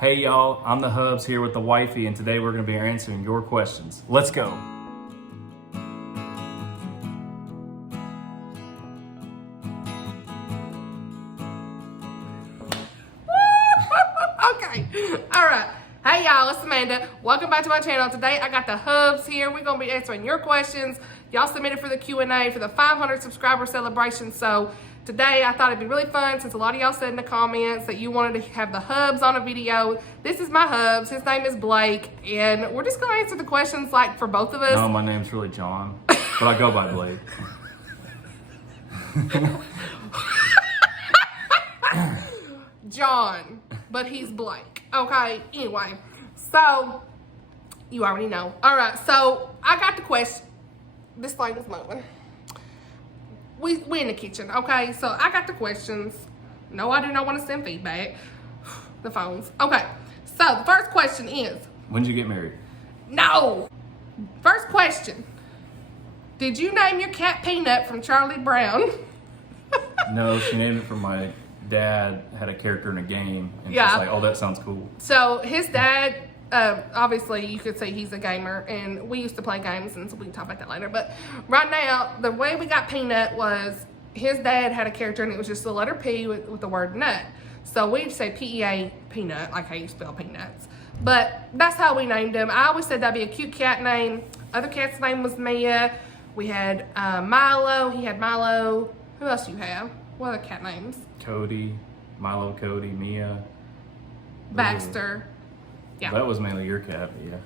Hey y'all, I'm the Hubs here with the wifey, and today we're going to be answering your questions. Let's go. Okay, all right. Hey y'all, it's Amanda. Welcome back to my channel. Today I got the Hubs here. We're going to be answering your questions. Y'all submitted for the Q&A for the 500 subscriber celebration. So today I thought it'd be really fun since a lot of y'all said in the comments that you wanted to have the Hubs on a video. This is my Hubs. His name is Blake, and we're just going to answer the questions like for both of us. No, my name's really John, but I go by Blake. John, but he's Blake. Okay, anyway, so you already know. All right, so I got the question. This thing is moving. We in the kitchen, okay? So I got the questions. No, I do not want to send feedback. The phones. Okay, so the first question is. When did you get married? No. First question. Did you name your cat Peanut from Charlie Brown? No, she named it for my dad had a character in a game, and Yeah. she's like, oh, that sounds cool. So his dad, obviously you could say he's a gamer, and we used to play games, and so we can talk about that later. But right now, the way we got Peanut was his dad had a character, and it was just the letter P with the word nut. So we'd say P-E-A, peanut, like how you spell peanuts. But that's how we named him. I always said that'd be a cute cat name. Other cat's name was Mia. We had Milo. He had Milo. Who else do you have? What other cat names? Cody, Milo, Cody, Mia. Baxter. Yeah. That was mainly your cat, but yeah.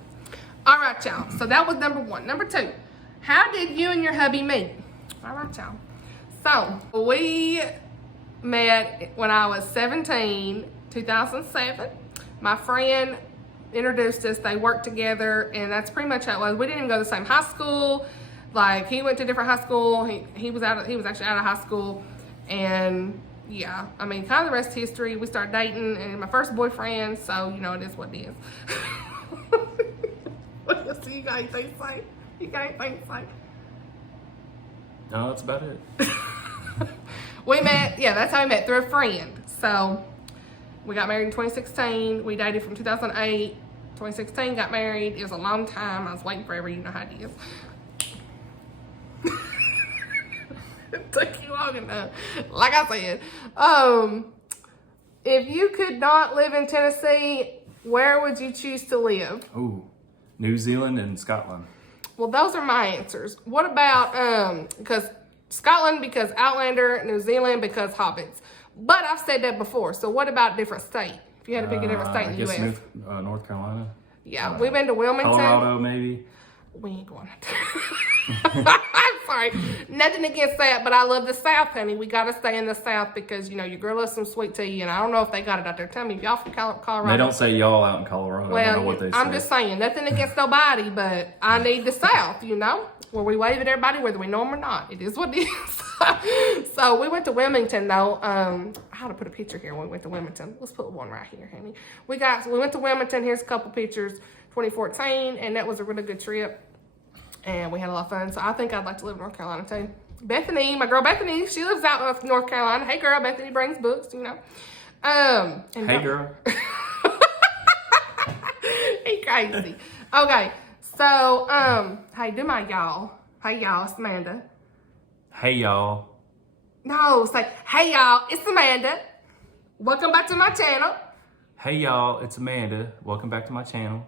All right, y'all. So that was number one. Number two, how did you and your hubby meet? All right, y'all. So we met when I was 17, 2007. My friend introduced us. They worked together, and that's pretty much how it was. We didn't even go to the same high school. Like, he went to a different high school. He was actually out of high school, and yeah, I mean, kind of the rest is history. We started dating, and my first boyfriend, so, you know, it is what it is. What else do you got anything to say? You got anything to say? No, that's about it. We met, yeah, that's how we met, through a friend. So, we got married in 2016. We dated from 2008. 2016, got married. It was a long time. I was waiting forever. You know how it is. It took you long enough. Like I said, if you could not live in Tennessee, where would you choose to live? Ooh, New Zealand and Scotland. Well, those are my answers. What about, because Scotland, because Outlander, New Zealand, because Hobbits. But I've said that before. So what about different state? If you had to pick a different state in the U.S. North Carolina. Yeah, we've been to Wilmington. Colorado, maybe. We ain't going. I'm sorry. Nothing against that, but I love the South, honey. We got to stay in the South because, you know, your girl loves some sweet tea, and I don't know if they got it out there. Tell me if y'all from Colorado. They don't say y'all out in Colorado. I don't know what they say. I'm just saying, nothing against nobody, but I need the South, you know, where we wave at everybody, whether we know them or not. It is what it is. So we went to Wilmington, though. I had to put a picture here when we went to Wilmington. Let's put one right here, honey. We went to Wilmington. Here's a couple pictures. 2014, and that was a really good trip, and we had a lot of fun. So I think I'd like to live in North Carolina too. Bethany, my girl Bethany, she lives out of North Carolina. Hey girl, Bethany brings books, you know. Hey girl. He crazy. Okay, so hey, do my y'all. Hey y'all, it's Amanda. Hey y'all. No, say hey y'all, it's Amanda. Welcome back to my channel. Hey y'all, it's Amanda. Welcome back to my channel.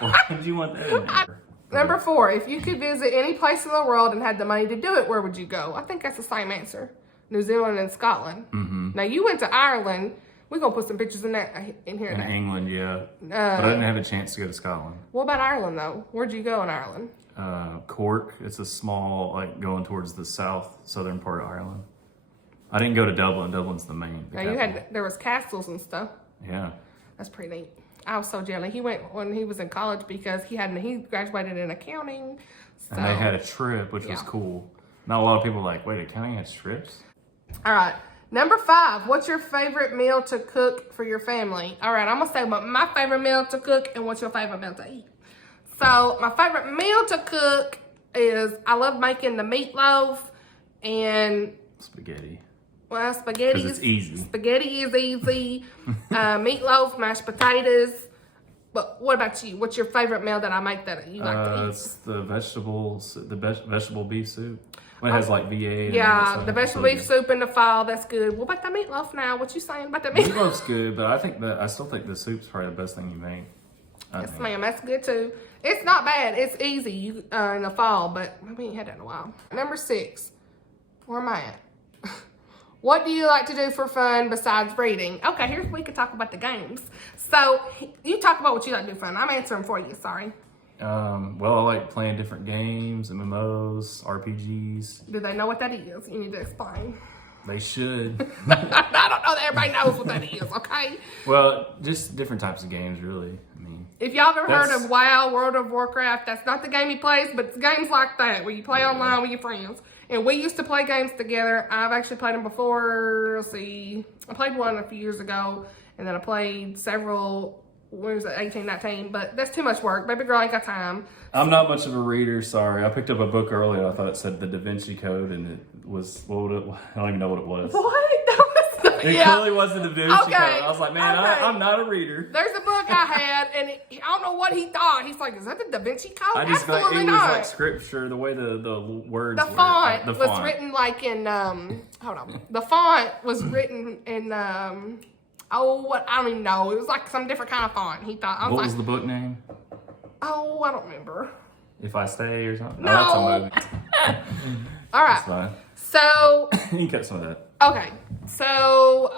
Why did you want that in there? Number 4, if you could visit any place in the world and had the money to do it, where would you go? I think that's the same answer. New Zealand and Scotland. Mm-hmm. Now, you went to Ireland. We're going to put some pictures in here. In England, yeah. But I didn't have a chance to go to Scotland. What about Ireland, though? Where'd you go in Ireland? Cork. It's a small, like, going towards the southern part of Ireland. I didn't go to Dublin. Dublin's the main. Now, there was castles and stuff. Yeah. That's pretty neat. I was so jelly. He went when he was in college because he graduated in accounting. So. And they had a trip, which was cool. Not a lot of people are like, wait, accounting has trips? All right. Number 5, what's your favorite meal to cook for your family? All right, I'm going to say about my favorite meal to cook and what's your favorite meal to eat. So my favorite meal to cook is I love making the meatloaf and... Spaghetti. Well, spaghetti. 'Cause it's easy. Spaghetti is easy. Meatloaf, mashed potatoes. But what about you? What's your favorite meal that I make that you like to eat? It's the vegetable beef soup. When it has like VA. And all that Yeah, stuff. the vegetable It's beef really soup in the fall. That's good. What about the meatloaf now? What you saying about the good. meatloaf? Meatloaf's good, but I still think the soup's probably the best thing you make. Yes, ma'am. That's good too. It's not bad. It's easy in the fall, but we ain't had that in a while. Number 6. Where am I at? What do you like to do for fun besides reading? Okay, we can talk about the games. So you talk about what you like to do for fun. I'm answering for you. Sorry. Well, I like playing different games, MMOs, RPGs. Do they know what that is? You need to explain. They should. I don't know that everybody knows what that is. Okay. Well, just different types of games, really. I mean, If y'all ever heard of WoW, World of Warcraft, that's not the game he plays, but it's games like that where you play online with your friends. And we used to play games together. I've actually played them before. Let's see. I played one a few years ago, and then I played several, when was it, 18, 19, but that's too much work. Baby girl ain't got time. I'm not much of a reader, sorry. I picked up a book earlier. I thought it said the Da Vinci Code, and it was, I don't even know what it was. What? It clearly wasn't Da Vinci Code. I was like, man, Okay. I'm not a reader. There's a book I had, and I don't know what he thought. He's like, is that the Da Vinci Code? I just felt Absolutely it was not. like scripture, the way the words The were. font The was font. written like in, hold on. The font was written in, I don't even know. It was like some different kind of font. He thought, I was What like, was the book name? oh, I don't remember. If I Stay or something? No. Oh, that's a movie. All right. That's fine. So, You can cut some of that. okay. So,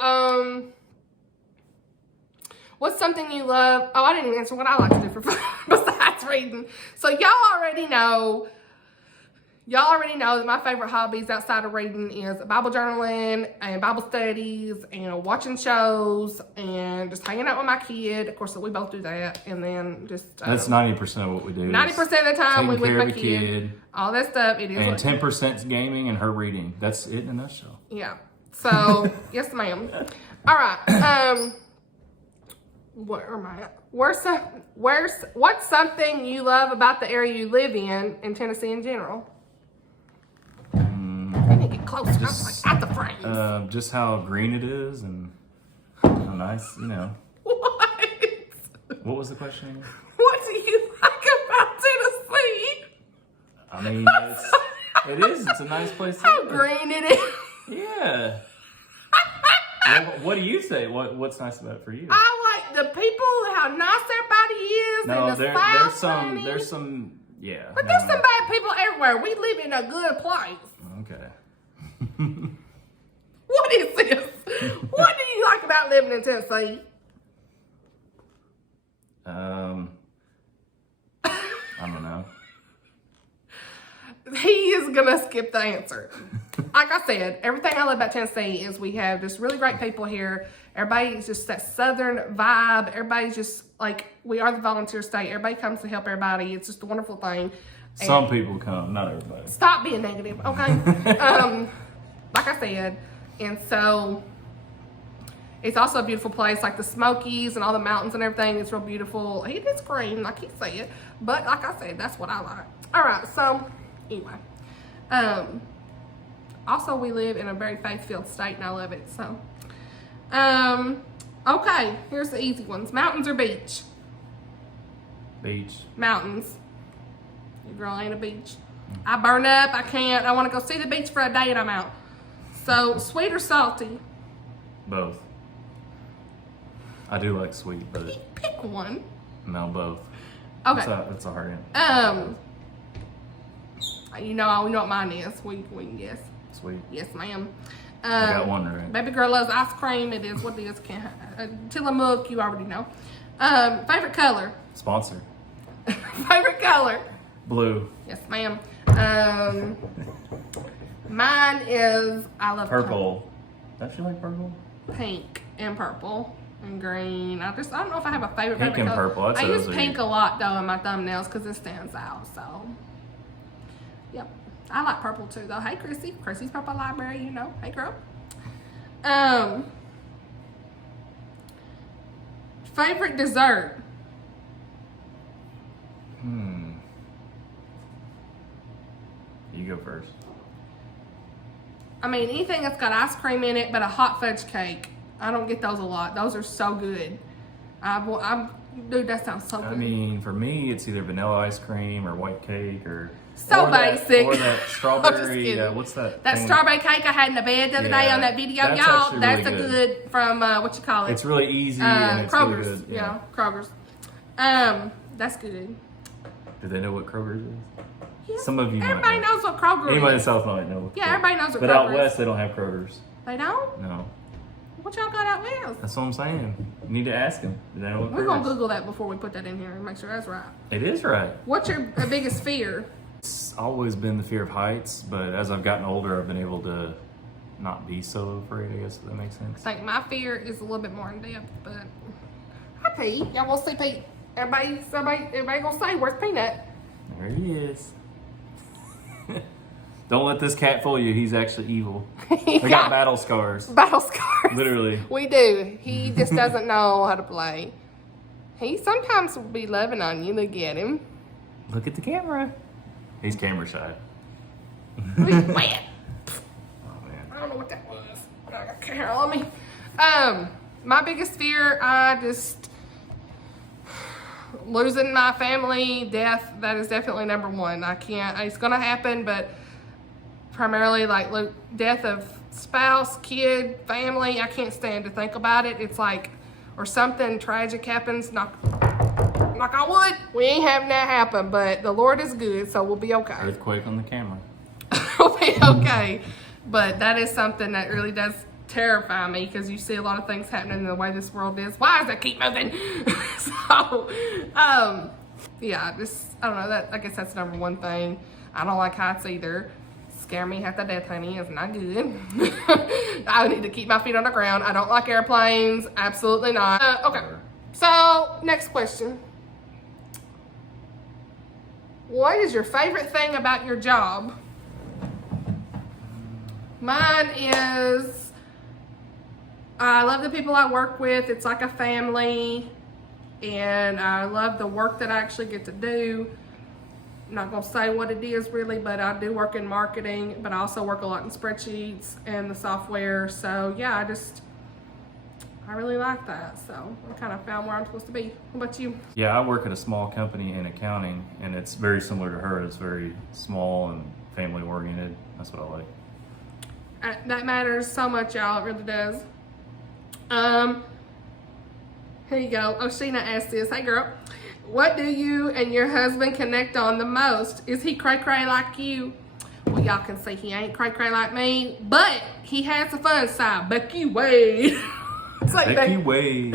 what's something you love? Oh, I didn't even answer what I like to do for fun besides reading. So y'all already know that my favorite hobbies outside of reading is Bible journaling and Bible studies and watching shows and just hanging out with my kid. Of course, we both do that. And then just... That's 90% of what we do. 90% of the time we taking with care my of a kid. All that stuff. It is And what- 10% gaming and her reading. That's it in a nutshell. Yeah. So, yes, ma'am. All right. Where am I at? What's something you love about the area you live in Tennessee in general? I need to get closer. I'm like at the frames. Just how green it is and how nice, What? What was the question again? What do you like about Tennessee? I mean, it is. It's a nice place to How live. green it is. Yeah. What do you say? What's nice about it for you? I like the people, how nice everybody is. No, and the there's some, yeah. But there's some bad people everywhere. We live in a good place. Okay. What is this? What do you like about living in Tennessee? I don't know. He is gonna skip the answer. Like I said, everything I love about Tennessee is we have just really great people here. Everybody's just that southern vibe. Everybody's just like, we are the volunteer state. Everybody comes to help everybody. It's just a wonderful thing. Some people come, not everybody. Stop being negative, okay? Like I said, and so it's also a beautiful place, like the Smokies and all the mountains and everything. It's real beautiful. It is green, like he said, but like I said, that's what I like. All right, so anyway, also we live in a very faith-filled state, and I love it. So, okay, here's the easy ones: mountains or beach? Beach. Mountains. Your girl ain't a beach. I burn up. I can't. I want to go see the beach for a day and I'm out. So, sweet or salty? Both. I do like sweet, but Pick one. no, both. Okay. That's a hard one. You know what mine is. We can guess. Sweet. Yes, ma'am. I got one right. Baby girl loves ice cream. It is what it is. Tillamook, you already know. Favorite color? Sponsor. Favorite color? Blue. Yes, ma'am. Mine is, I love Purple. Don't you like purple? pink and purple and green. I don't know if I have a favorite. Pink and color. purple. I'd say I use those are pink a lot though in my thumbnails because it stands out. So, yep. I like purple too though. Hey, Chrissy. Chrissy's Purple Library, you know. Hey, girl. Favorite dessert? You go first. I mean, anything that's got ice cream in it, but a hot fudge cake. I don't get those a lot. Those are so good. Dude, that sounds so good. I mean, for me, it's either vanilla ice cream or white cake or basic. Or that strawberry. What's that? That strawberry cake I had in the bed the other day on that video, that's y'all. That's really a good from what you call it? It's really easy and it's Kroger's. really good. Yeah, Kroger's. That's good. Do they know what Kroger's is? Yeah. Some of you. Everybody knows what Kroger is. Anybody in South might know. Yeah, everybody knows what Kroger is. But out west, they don't have Kroger's. They don't? No. What y'all got out west? That's what I'm saying. You need to ask them. Do they know what We're Kroger's gonna is? Google that before we put that in here and make sure that's right. It is right. What's your biggest fear? It's always been the fear of heights, but as I've gotten older, I've been able to not be so afraid, I guess, if that makes sense. I think my fear is a little bit more in depth, but hi Pete. Y'all want to see Pete? Everybody gonna say, where's Peanut? There he is. Don't let this cat fool you. He's actually evil. They got battle scars. Battle scars. Literally. We do. He just doesn't know how to play. He sometimes will be loving on you. Look at him. Look at the camera. He's camera shy. Wait. Oh, man. I don't know what that was. I got Carol on me. My biggest fear, losing my family, death. That is definitely number one. I can't. It's gonna happen, but primarily like death of spouse, kid, family. I can't stand to think about it. It's like, or something tragic happens. Knock on wood. We ain't having that happen, but the Lord is good, so we'll be okay. Earthquake on the camera. We'll be okay. But that is something that really does terrify me because you see a lot of things happening in the way this world is. Why does it keep moving? So, yeah, I don't know. I guess that's number one thing. I don't like heights either. Scare me half to death, honey. It's not good. I need to keep my feet on the ground. I don't like airplanes. Absolutely not. Okay. So, next question. What is your favorite thing about your job? Mine is, I love the people I work with. It's like a family. And I love the work that I actually get to do. I'm not going to say what it is really, but I do work in marketing. But I also work a lot in spreadsheets and the software. So, yeah, I really like that. So I kind of found where I'm supposed to be. What about you? Yeah, I work at a small company in accounting, and it's very similar to her. It's very small and family oriented. That's what I like. That matters so much, y'all. It really does. Here you go. Oh, Sheena asked this. Hey, girl. What do you and your husband connect on the most? Is he cray-cray like you? Well, y'all can see he ain't cray-cray like me, but he has a fun side. Becky Wade. It's like Becky Wade.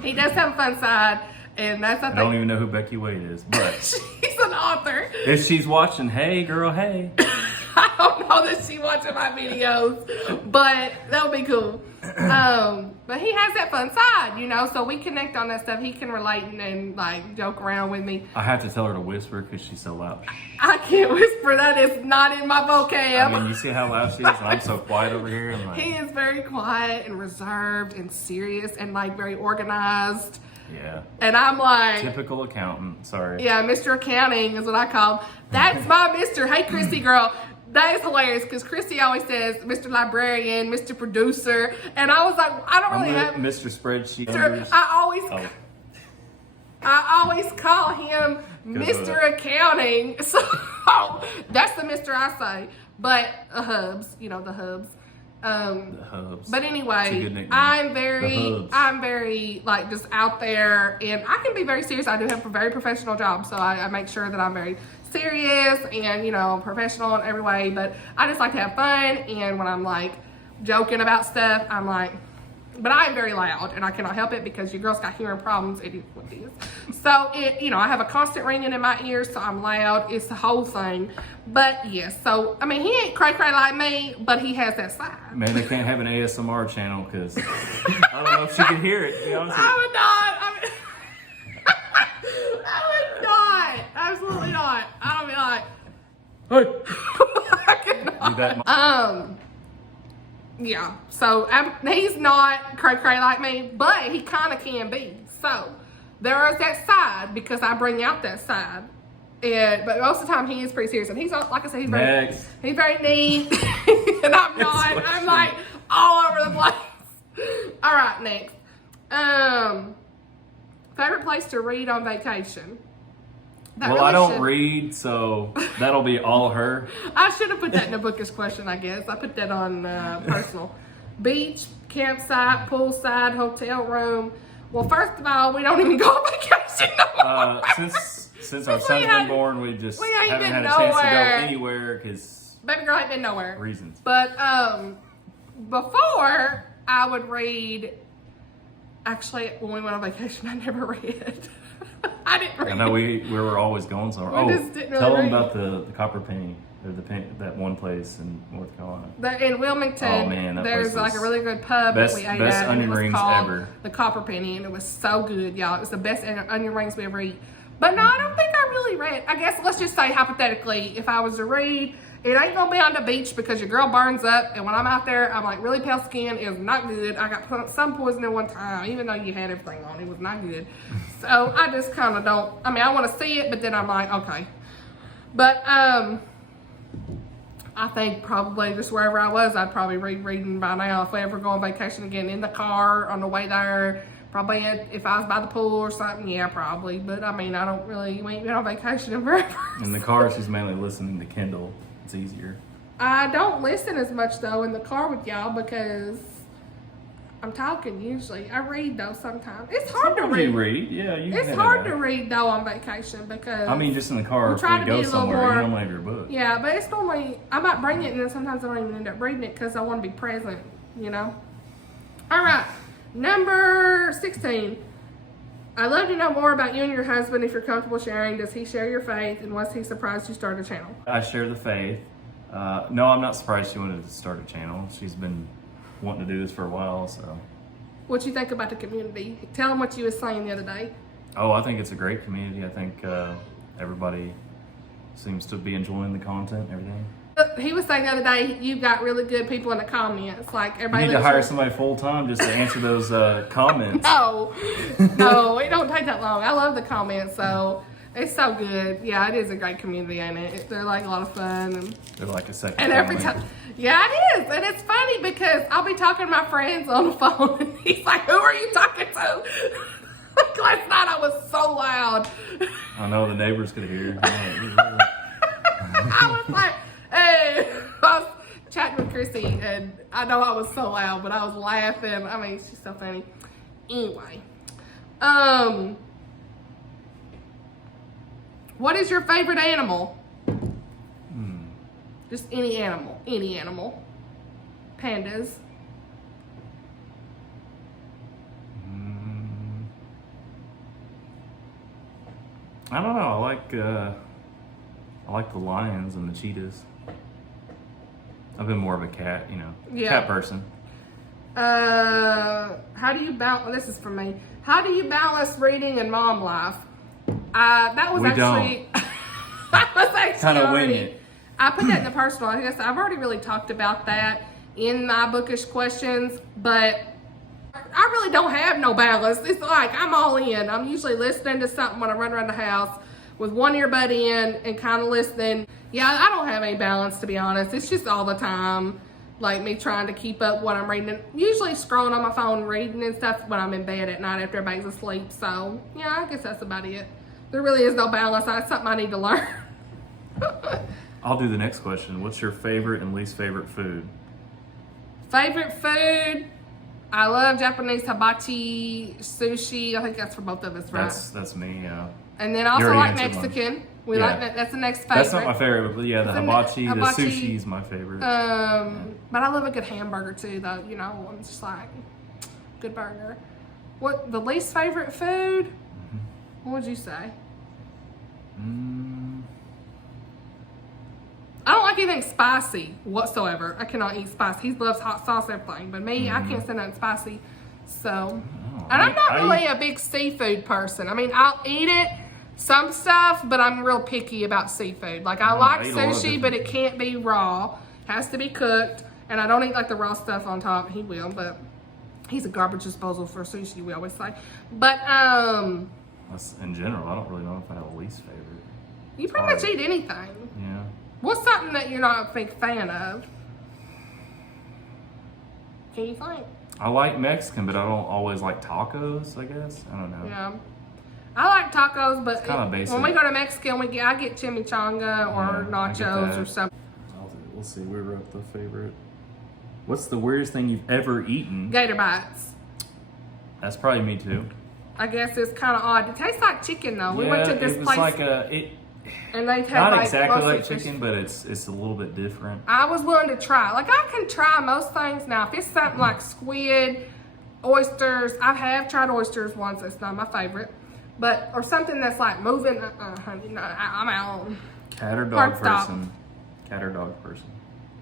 He does have a fun side, and that's I don't even know who Becky Wade is, but she's an author. If she's watching, hey girl, hey. I don't know that she watches my videos, but that would be cool. But he has that fun side, so we connect on that stuff. He can relate and like joke around with me. I have to tell her to whisper because she's so loud. I can't whisper. That is not in my vocab. I mean, you see how loud she is, and I'm so quiet over here. I'm like, he is very quiet and reserved and serious and like very organized. Yeah. And I'm like, typical accountant. Sorry. Yeah, Mr. Accounting is what I call him. That's my Mr. Hey, Chrissy girl. That is hilarious because Christy always says Mr. Librarian, Mr. Producer, and I was like, I don't really have Mr. Spreadsheet. I always call him Mr. Accounting, so that's the Mr. I say. But the hubs, the hubs. The hubs. But anyway, That's I'm very like just out there, and I can be very serious. I do have a very professional job, so I make sure that I'm very serious and professional in every way. But I just like to have fun, and when I'm like joking about stuff, I'm like, but I am very loud, and I cannot help it because your girl's got hearing problems. It is what it is. So I have a constant ringing in my ears, so I'm loud. It's the whole thing. But yes, so I mean, he ain't cray-cray like me, but he has that side. Man, they can't have an ASMR channel because I don't know if she can hear it. I would not. I would not. Absolutely not. I don't be like, hey. I cannot. Do that. Yeah. So he's not cray-cray like me, but he kind of can be. So there is that side because I bring out that side. But most of the time he is pretty serious, and he's not, like I said, he's very neat, and I'm not. I'm like all over the place. All right, next. Favorite place to read on vacation? I don't read, so that'll be all her. I should have put that in a bookish question, I guess. I put that on personal. Beach, campsite, poolside, hotel room. Well, first of all, we don't even go on vacation no more. Since our son's been born, we haven't had a chance to go anywhere because baby girl ain't been nowhere. Reasons. But before I would read. Actually, when we went on vacation, I never read. I didn't read. I know we were always going somewhere. Tell them about the Copper Penny, or that one place in North Carolina. In Wilmington, oh, man, there's like a really good pub that we ate at. Best onion rings ever. The Copper Penny, and it was so good, y'all. It was the best onion rings we ever eat. But no, I don't think I really read. I guess let's just say hypothetically, if I was to read, it ain't gonna be on the beach because your girl burns up, and when I'm out there, I'm like really pale skin. It was not good. I got sun poisoning one time, even though you had everything on. It was not good. So I just kind of don't. I mean, I want to see it, but then I'm like, okay. But I think probably just wherever I was, I'd probably reading by now. If we ever go on vacation again, in the car on the way there. Probably if I was by the pool or something, yeah, probably. But I mean, we ain't been on vacation in forever. In the car, she's mainly listening to Kindle. It's easier. I don't listen as much though in the car with y'all because I'm talking usually. I read though sometimes. It's hard to read. You read, yeah. It's hard to read though on vacation because. I mean, just in the car if we go somewhere, you don't have your book. Yeah, but it's normally I might bring it and then sometimes I don't even end up reading it because I want to be present. You know. All right. Number 16. I'd love to know more about you and your husband if you're comfortable sharing. Does he share your faith, and was he surprised you started a channel? I share the faith. No, I'm not surprised she wanted to start a channel. She's been wanting to do this for a while, so. What you think about the community? Tell them what you were saying the other day. Oh, I think it's a great community. I think everybody seems to be enjoying the content and everything. He was saying the other day, you've got really good people in the comments. Like everybody. You need to hire somebody full time just to answer those comments. No, it don't take that long. I love the comments, so it's so good. Yeah, it is a great community, ain't it? They're like a lot of fun. And they're like a second. And every time, yeah, it is, and it's funny because I'll be talking to my friends on the phone, and he's like, "Who are you talking to?" Like last night, I was so loud. I know the neighbors could hear. I was like. Hey, I was chatting with Chrissy, and I know I was so loud, but I was laughing. I mean, she's so funny. Anyway, what is your favorite animal? Just any animal. Any animal. Pandas. I don't know. I like the lions and the cheetahs. I've been more of a cat, cat person. How do you balance? This is for me. How do you balance reading and mom life? That was actually kind of wing it. I put that in the personal. I guess I've already really talked about that in my bookish questions, but I really don't have no balance. It's like I'm all in. I'm usually listening to something when I run around the house with one earbud in and kind of listening. Yeah, I don't have any balance, to be honest. It's just all the time, like me trying to keep up what I'm reading. Usually scrolling on my phone, reading and stuff when I'm in bed at night after everybody's asleep. So, yeah, I guess that's about it. There really is no balance. That's something I need to learn. I'll do the next question. What's your favorite and least favorite food? Favorite food? I love Japanese hibachi, sushi. I think that's for both of us, right? That's me, yeah. And then also like Mexican. We like that. That's the next favorite. That's not my favorite, but yeah, the hibachi, the sushi is my favorite. But I love a good hamburger too, though. I'm just like, good burger. What the least favorite food? What would you say? I don't like anything spicy whatsoever. I cannot eat spicy. He loves hot sauce, everything, but me, I can't stand nothing spicy. So, and I'm not really a big seafood person. I mean, I'll eat it, some stuff, but I'm real picky about seafood. Like, I like sushi, but it can't be raw. It has to be cooked. And I don't eat, like, the raw stuff on top. He will, but he's a garbage disposal for sushi, we always say. But, in general, I don't really know if I have a least favorite. You pretty much eat anything. Yeah. What's something that you're not a big fan of? Can you think? I like Mexican, but I don't always like tacos, I guess. I don't know. Yeah. I like tacos, but kind of basic. When we go to Mexican, I get chimichanga or nachos or something. Let's see, we wrote the favorite. What's the weirdest thing you've ever eaten? Gator bites. That's probably me too. I guess it's kind of odd. It tastes like chicken though. We Yeah, went to this it was place. like And they had not like exactly mostly like chicken, but it's a little bit different. I was willing to try. Like I can try most things now. If it's something like squid, oysters, I have tried oysters once. It's not my favorite, but or something that's like moving. Honey, no, I'm out. Cat or dog Hard stop. person? Cat or dog person?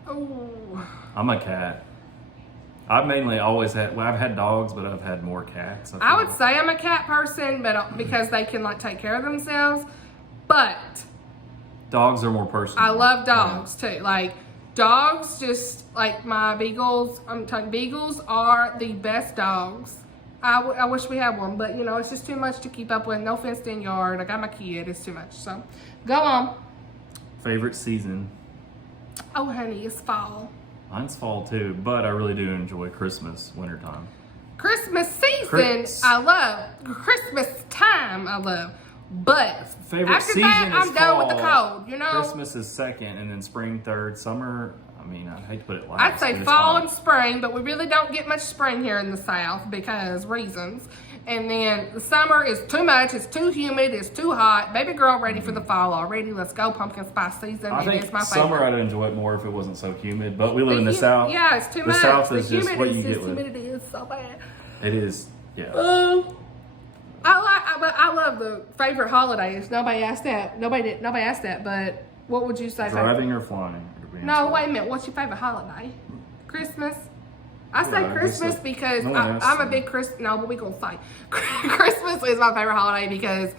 Oh. I'm a cat. I've mainly always had. Well, I've had dogs, but I've had more cats. I would say I'm a cat person, but because they can like take care of themselves, but. Dogs are more personal. I love dogs too. Like dogs, just like my beagles. I'm telling you, beagles are the best dogs. I wish we had one, but you know it's just too much to keep up with. No fenced in yard. I got my kid. It's too much. So go on. Favorite season? Oh honey, it's fall. Mine's fall too, but I really do enjoy Christmas, wintertime. Christmas season, I love. Christmas time, I love. But favorite after season that, is I'm done with the fall. cold, you know? Christmas is second, and then spring third. Summer, I mean, I hate to put it last. I'd say but it's fall fine. and spring, but we really don't get much spring here in the South because reasons. And then the summer is too much. It's too humid. It's too hot. Baby girl, ready for the fall already. Let's go, pumpkin spice season. I think it's my summer favorite. I'd enjoy it more if it wasn't so humid, but we live in the South. Yeah, it's too much. The South is the just what you get with. humidity is so bad. It is, yeah. I love the favorite holidays. Nobody asked that. Nobody asked that. But what would you say? Driving or flying? No, wait a minute. What's your favorite holiday? Christmas. I say Christmas because I'm a big Christmas. No, but we gonna say Christmas is my favorite holiday because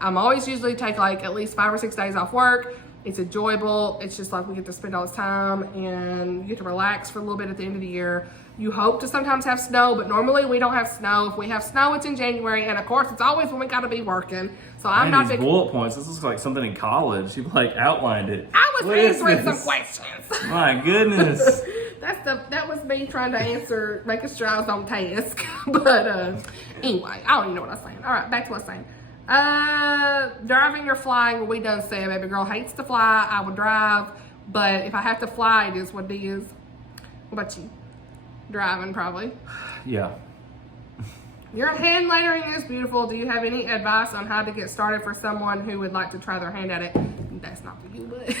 I'm always usually take like at least 5 or 6 days off work. It's enjoyable. It's just like we get to spend all this time and you get to relax for a little bit at the end of the year. You hope to sometimes have snow, but normally we don't have snow. If we have snow, it's in January, and of course, it's always when we gotta be working. So I'm not big. Bullet points. This looks like something in college. You like outlined it. I was answering some questions. My goodness. That was me trying to answer, making sure I was on task. But anyway, I don't even know what I was saying. All right, back to what I was saying. Driving or flying? Well, we done said baby girl hates to fly. I would drive, but if I have to fly, it is what it is. What about you? Driving, probably. Yeah. Your hand lettering is beautiful. Do you have any advice on how to get started for someone who would like to try their hand at it? That's not for you, but.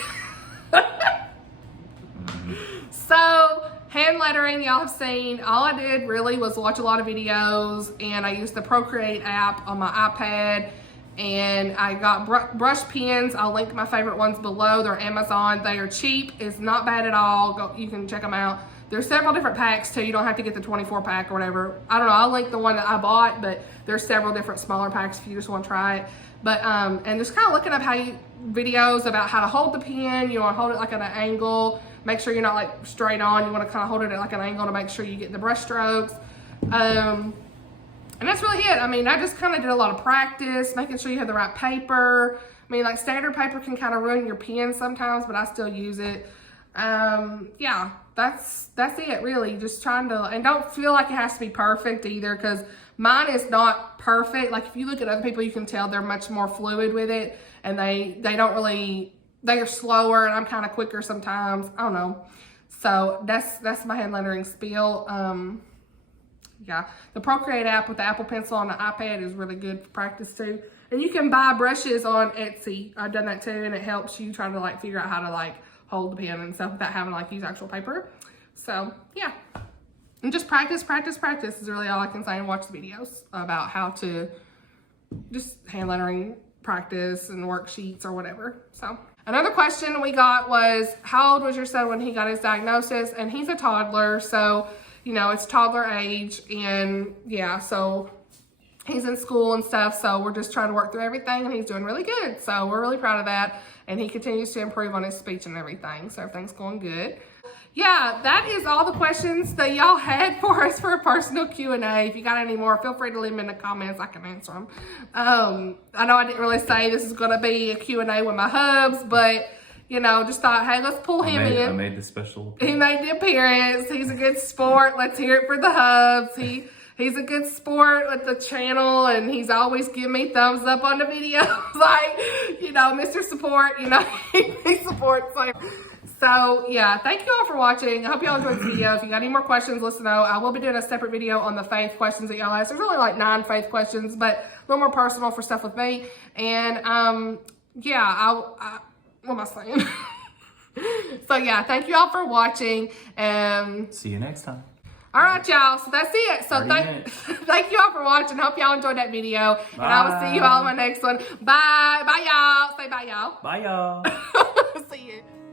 So, hand lettering, y'all have seen. All I did really was watch a lot of videos, and I used the Procreate app on my iPad, and I got brush pens. I'll link my favorite ones below. They're Amazon. They are cheap. It's not bad at all. You can check them out. There's several different packs too. You don't have to get the 24 pack or whatever. I don't know. I'll link the one that I bought, but there's several different smaller packs if you just want to try it. But and just kind of looking up videos about how to hold the pen. You want to hold it like at an angle. Make sure you're not like straight on. You want to kind of hold it at like an angle to make sure you get the brush strokes. And that's really it. I mean, I just kind of did a lot of practice, making sure you have the right paper. I mean, like standard paper can kind of ruin your pen sometimes, but I still use it. Yeah, that's it really. Just trying to, and don't feel like it has to be perfect either, because mine is not perfect. Like if you look at other people, you can tell they're much more fluid with it, and they don't really, they are slower, and I'm kind of quicker sometimes. I don't know. So that's my hand lettering spiel. Yeah, the Procreate app with the Apple Pencil on the iPad is really good for practice too. And you can buy brushes on Etsy. I've done that too, and it helps you try to like figure out how to like hold the pen and stuff without having to like use actual paper. So yeah, and just practice is really all I can say, and watch the videos about how to just hand lettering practice and worksheets or whatever. So another question we got was, how old was your son when he got his diagnosis? And he's a toddler, so you know, it's toddler age, and yeah, so he's in school and stuff, so we're just trying to work through everything, and he's doing really good. So we're really proud of that, and he continues to improve on his speech and everything, so everything's going good. yeah, that is all the questions that y'all had for us for a personal Q&A. If you got any more, feel free to leave them in the comments. I can answer them. I know I didn't really say this is going to be a Q&A with my hubs, but, you know, just thought, hey, let's pull him in. I made the special appearance. He made the appearance. He's a good sport. Let's hear it for the hubs. He's a good sport with the channel, and he's always giving me thumbs up on the videos. Like, you know, Mr. Support, you know, he supports. So, yeah, thank you all for watching. I hope y'all enjoyed this video. If you got any more questions, let us know. I will be doing a separate video on the faith questions that y'all asked. There's only like 9 faith questions, but a little more personal for stuff with me. And, yeah, what am I saying? So, yeah, thank you all for watching. See you next time. All right, y'all. So that's it. So thank you all for watching. Hope y'all enjoyed that video. Bye. And I will see you all in my next one. Bye. Bye, y'all. Say bye, y'all. Bye, y'all. See you.